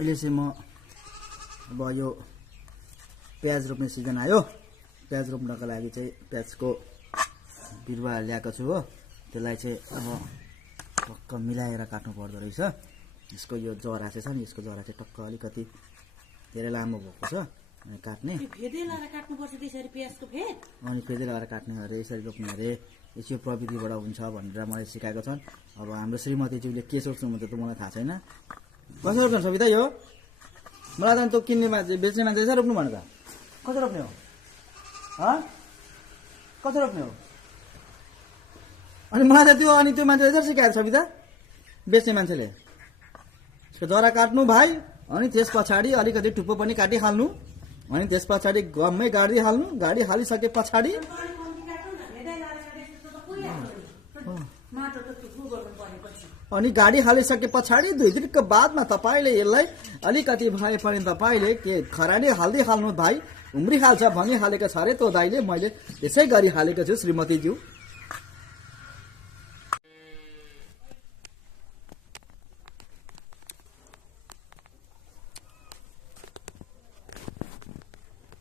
अहिले चाहिँ म अब यो प्याज रोप्ने सिजन आयो। प्याज रोप्नको लागि चाहिँ प्याजको बिरुवा ल्याएको छु हो। त्यसलाई चाहिँ अब टक्क मिलाएर काट्नु पर्दो रहेछ। यसको यो जरा चाहिँ छ नि, यसको जरा चाहिँ टक्क अलिकति धेरै लामो भएको छ अनि काट्ने। फेदै लाएर काट्नुपर्छ त्यसरी प्याजको फेद। अनि फेदै लगाएर काट्ने अरे, यसरी रोप्ने अरे, यसो प्रविधिबाट हुन्छ भनेर मलाई सिकाएको छन्। अब हाम्रो श्रीमतीज्यूले के सोच्नुहुन्छ त मलाई थाहा छैन। कसरी रोप्नु सविता यो? मलाई त त्यो किन्ने मान्छे बेच्ने मान्छे यसरी रोप्नु भनेको कसरी रोप्ने हो? कसरी रोप्ने हो? अनि मलाई त त्यो मान्छेले यसरी सिकाएको सविता, बेच्ने मान्छेले। यसको जरा काट्नु भाइ, अनि त्यस पछाडि अलिकति टुप्पो पनि काटिहाल्नु, अनि त्यस पछाडि गममै गाडिहाल्नु। गाडी हालिसके पछाडि अनि गाडी हालिसके पछाडि 2 दिनको बादमा तपाईँले यसलाई अलिकति भए पनि तपाईँले के खरानी हाल्दै हाल्नु भाइ। उम्रिहाल्छ भनिहालेको छ अरे त्यो दाइले, मैले त्यसै गरी हालेको छु श्रीमतीज्यू।